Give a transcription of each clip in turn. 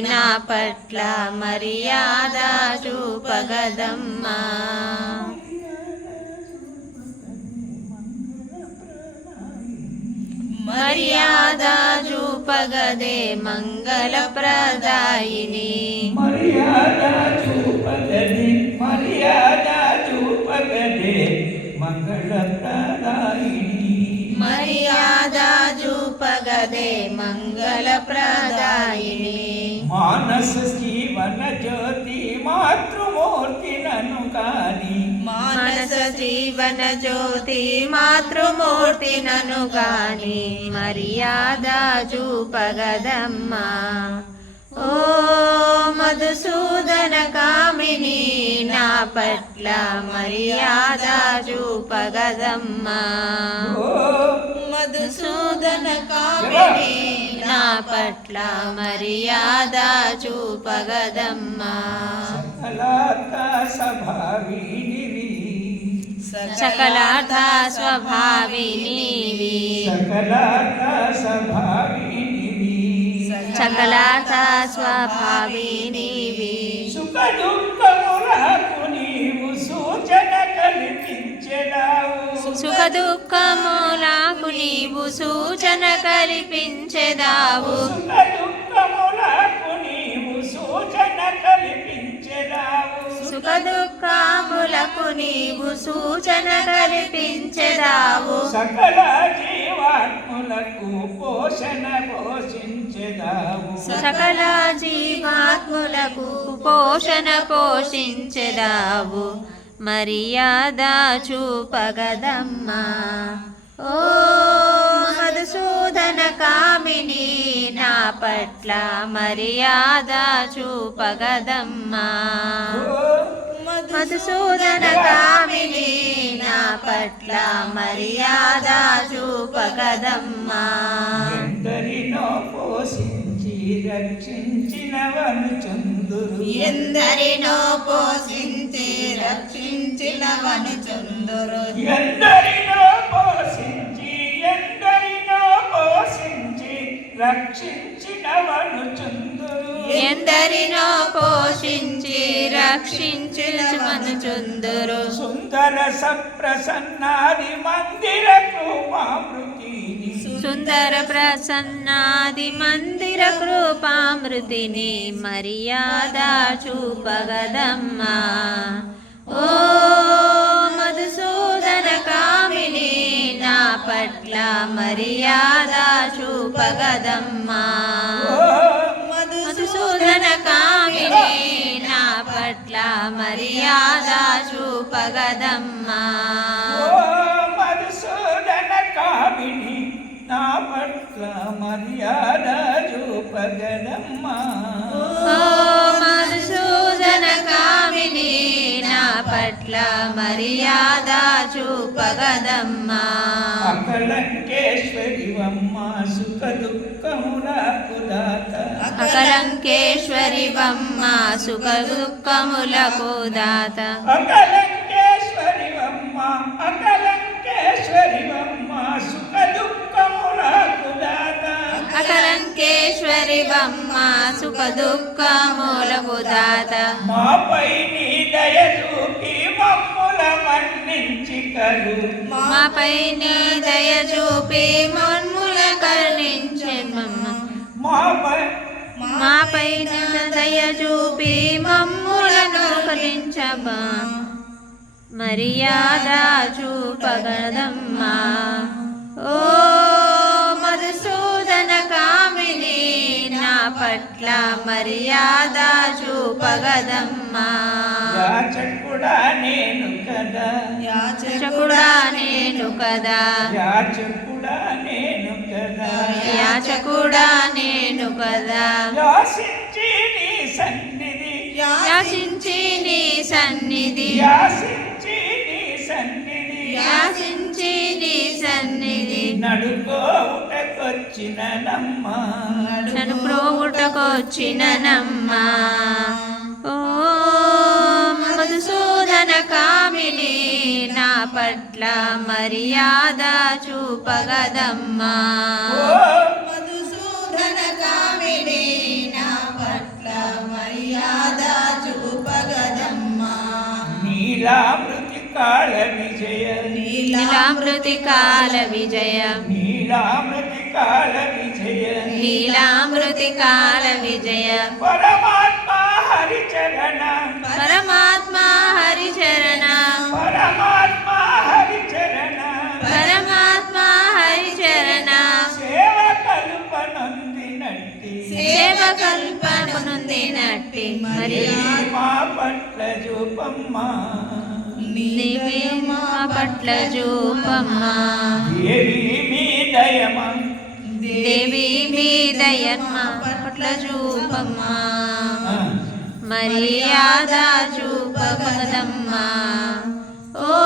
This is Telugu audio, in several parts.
నా పట్ల మర్యాద చూపగదమ్మా. మర్యాద చూపగదే మంగళప్రదాయిని. మర్యాద చూపగది మర్యాద చూపగదే మంగళప్రదాయిని. మర్యాద చూపగదే మంగళప్రదాయిని. మానస వన జ్యోతి మాతృమూర్తి నను కాని. మానస జీవన జ్యోతి మాతృమూర్తి నను కాని. మర్యాద చూపగదమ్మా. మధుసూదన కామిని నా పట్ల మర్యాద చూపగదమ్మా. మధుసూదన కామిని నా పట్ల మర్యాద చూపగదమ్మా. సకలార్థ స్వభావినివి. సకలాత స్వభావినివి. సకలార్థ స్వభావినివి సుఖ నీవు సూచన కల్పించెదావు. సుఖ దుఃఖములకు నీవు సూచన కల్పించెదావు. సుఖ దుఃఖములకు నీవు సూచన కల్పించెదావు. సుఖ దుఃఖములకు నీవు సూచన కల్పించెదావు. సకల జీవాత్ములకు పోషణ పోషించెదావు సకల జీవాత్ములకు పోషణ పోషించెదావు. మర్యాద చూపగదమ్మా ఓ మధుసూదన కామిని నా పట్ల మర్యాద చూపగదమ్మా మధుసూదన కామిని నా పట్ల మర్యాద చూపగదమ్మా రక్షించినవను చందురు. ఎందరినో పోషించి రక్షించిన వనుచుందురు ఎందరినో పోషించి ఎందరినో పోషించి రక్షించినవను చందురు. ఎందరినో పోషించి రక్షించిన వనుచుందురు సుందర సప్రసన్నాది మందిర కృపామృతిని సుందర ప్రసన్నాది మందిర కృపామృతిని మర్యాద చూపగదమ్మా. ఓ మధుసూదన కామిని నా పట్ల మర్యాద చూపగదమ్మా. మధుసూదన కామిని నా పట్ల మర్యాద చూపగదమ్మా. మధుసూదన కామిని నా పట్ల మర్యాద చూపగదమ్మా ఓ మధుసూదన కామిని నా పట్ల మర్యాద చూపగదమ్మా. అకలంకేశ్వరివమ్మ సుఖ దుఃఖములకు దాత అకలంకేశ్వరి వమ్మ సుఖ దుఃఖములకు దాత అకలంకేశ్వరివమ్మ అకలంకేశ్వరివమ్మ అకలంకేశ్వరి వమ్మ సుఖ దుఃఖములకు దాత మాపై నీ దయ చూపి మమ్ముల మన్నించి కలు మాపై నీ దయ చూపి మన్ముల కరుణించే మమ్మ. మాపై మాపై నీ దయ చూపి మమ్ములను మర్యాద చూపగదమ్మా ఓ పట్ల మర్యాద చూపగదమ్మా. యాచకుడా నేను కదా. యాచకుడా నేను కదా. యాచకుడా నేను కదా. యాచకుడా నేను కదా. యాసించి నీ సన్నిధి. యాచించి నీ సన్నిధి. యాసించి నీ సన్నిధి. యాచించి నీ సన్నిధి. వచ్చిననమ్మ. నన్ను ఓ మధుసూదన కామిని నా పట్ల మర్యాద చూపగదమ్మా. మధుసూదన కామిని నా పట్ల మర్యాద చూపగదమ్మా. నీలామృతి కాళ విజయ. నీలామృతి కాళ విజయ. నీలామృతి కాళ విజయ నీలామృతి కాల విజయ పరమాత్మ హరిచరణ పరమాత్మ హరిచరణ పరమాత్మ హరిచరణ పరమాత్మ హరిచరణ సేవ కల్పనొందినట్టి సేవ కల్పనుందినట్టి మరి మా పట్ల చూపమ్మ నీవే మా పట్ల చూపమ్మ దేవి మీ దయమ దేవి మీ దయమ్మ పట్ల చూపమ్మ. మర్యాద చూపగదమ్మ ఓ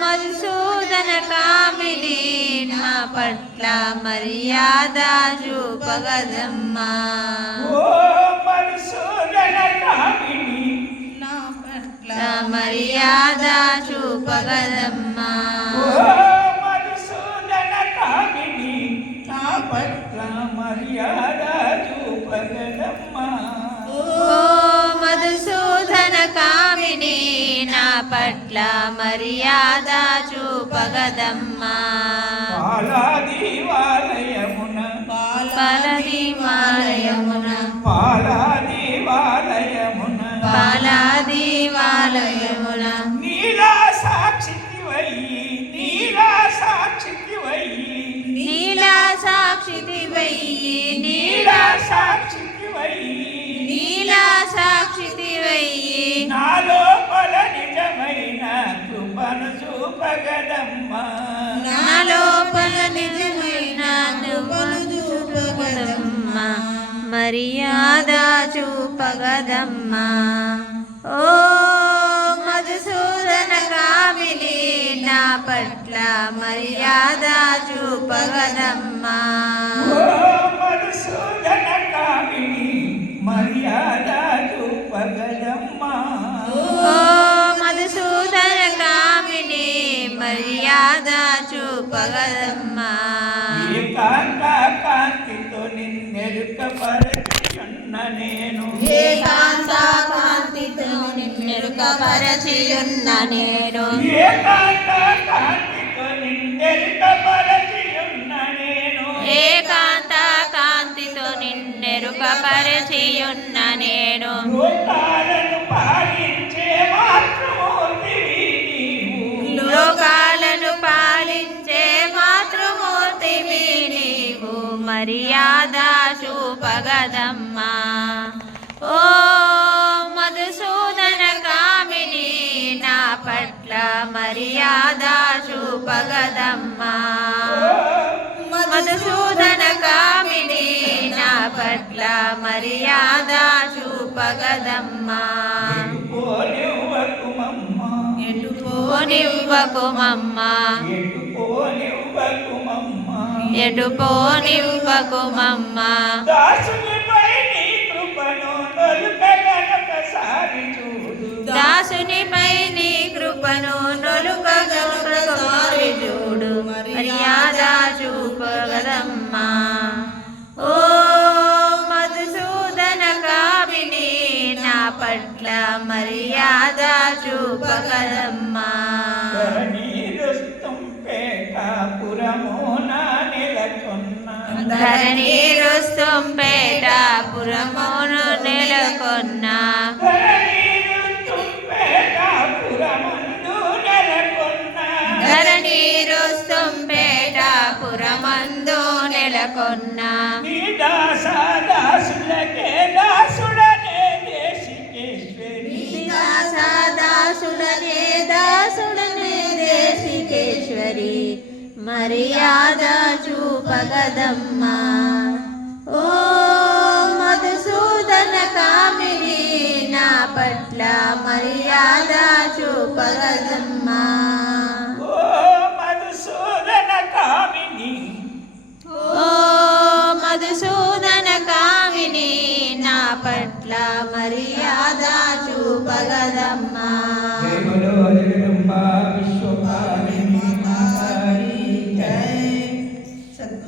మధుసూదన కామిని నా పట్ల మర్యాద చూపగదమ్మ ఓ మరుసూదన కామిని నా మర్యాద చూపగదమ్మ మర్యాద ఓ మధుసూదన కామిని నా పట్ల మర్యాద చూపగదమ్మా. పాలాదివాలయమున నీలా నీలా సాక్షికి వయ్యి నీలా సాక్షితి వయ్యి నాలో పల నిజమైన కృపను చూపగదమ్మా నా లోపల నిజమైన నువ్వును చూపగదమ్మా మర్యాద చూపగదమ్మా ఓ మధుసూదన కామిని నా పట్ల మర్యాద చూపగదమ్మా కాంతితో నిన్నెరుక నేను ఏకాంత కాంతితో నిన్నెరుక పరచియున్న నేడు ఏకాంత కాంతితో నిన్నెరుక నేను కాంతితో నిన్నెరుక పరచియున్న నేడు మర్యాద చూపగదమ్మా. ఓ మధుసూదన కామిని నా పట్ల మర్యాద చూపగదమ్మా. మధుసూదన కామిని నా పట్ల మర్యాద చూపగదమ్మా. పోనివ్వకుమమ్మ. పోనివ్వకుమమ్మ. ఎటు పోనివ్వకుమమ్మ దాసునిపై నీ కృపను నొలుకగనొకసారి చూడు. దాసునిపై నీ కృపను నొలుకగొకసారి చూడు. మర్యాద చూపగదమ్మా ఓ మధుసూదన కామిని నా పట్ల మర్యాద చూపగదమ్మా ధరణి రుస్తుంపేట పురమును నెలకొన్న. ధరణీరుస్తుంపేటాపురమందు ధరణి రుస్తుంపేట పురమందు నెలకొన్న దాసుడనే దేశికేశ్వరి దాసుడనే దేశికేశ్వరి. మరియా చూపగదమ్మా ఓ మధుసూదన కామిని నా పట్ల మర్యాద చూపగదమ్మా